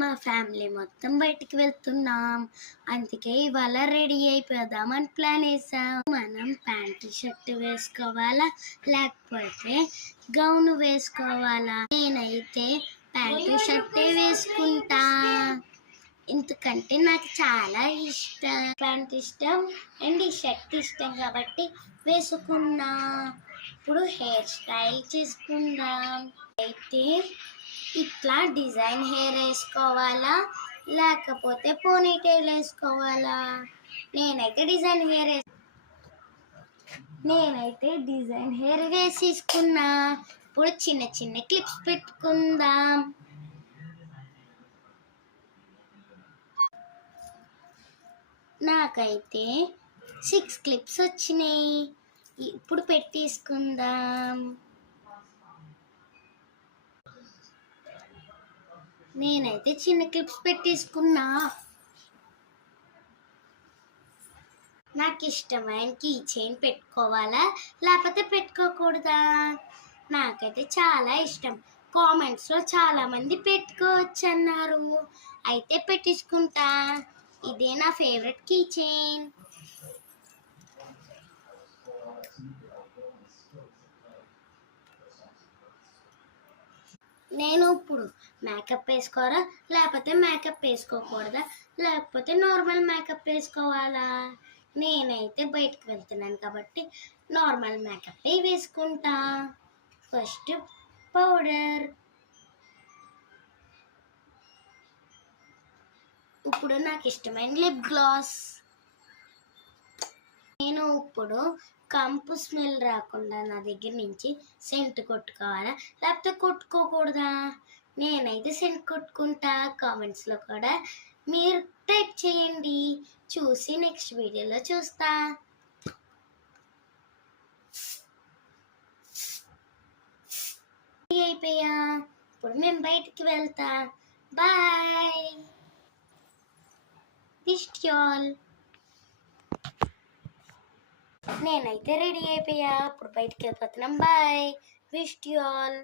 మా ఫ్యామిలీ మొత్తం బయటికి వెళ్తున్నాం. అందుకే ఇవాళ రెడీ అయిపోదామని ప్లాన్ వేసాం. మనం ప్యాంటు షర్ట్ వేసుకోవాలా లేకపోతే గౌన్ వేసుకోవాలా? నేనైతే ప్యాంటు షర్టే వేసుకుంటా, ఎందుకంటే నాకు చాలా ఇష్టం. ప్యాంట్ ఇష్టం అండ్ ఈ షర్ట్ ఇష్టం కాబట్టి వేసుకున్నా. ఇప్పుడు హెయిర్ స్టైల్ చేసుకుందాం. అయితే ఇట్లా డిజైన్ హెయిర్ వేసుకోవాలా లేకపోతే పోనీటైల్ వేసుకోవాలా? నేనైతే డిజైన్ హెయిర్ వేసేసుకున్నా. ఇప్పుడు చిన్న చిన్న క్లిప్స్ పెట్టుకుందాం. నాకైతే 6 క్లిప్స్ వచ్చినాయి. ఇప్పుడు పెట్టేసుకుందాం. నేనైతే చిన్న క్లిప్స్ పెట్టేసుకున్నా. నాకు ఇష్టమైన కీ చైన్ పెట్టుకోవాలా లేకపోతే పెట్టుకోకూడదా? నాకైతే చాలా ఇష్టం. కామెంట్స్లో చాలామంది పెట్టుకోవచ్చు అన్నారు, అయితే పెట్టించుకుంటా. ఇదే నా ఫేవరెట్ కీ చైన్. నేను ఇప్పుడు మేకప్ వేసుకోవాలా లేకపోతే మేకప్ వేసుకోకూడదా, లేకపోతే నార్మల్ మేకప్ వేసుకోవాలా? నేనైతే బయటకు వెళ్తున్నాను కాబట్టి నార్మల్ మేకప్ వేసుకుంటా. ఫస్ట్ పౌడర్, ఇప్పుడు నాకు ఇష్టమైన లిప్ గ్లాస్. నేను ఇప్పుడు కంపు స్మెల్ రాకుండా నా దగ్గర నుంచి సెంట్ కొట్టుకోవాలా లేకపోతే కొట్టుకోకూడదా? నేనైతే సెంట్ కొట్టుకుంటా. కామెంట్స్లో కూడా మీరు టైప్ చేయండి, చూసి నెక్స్ట్ వీడియోలో చూస్తా. అయిపోయా, ఇప్పుడు మేము బయటికి వెళ్తా. Bye, wish you all. నేనైతే రెడీ అయిపోయా, ఇప్పుడు బయటికి వెళ్ళిపోతున్నాం. Bye, wish you all.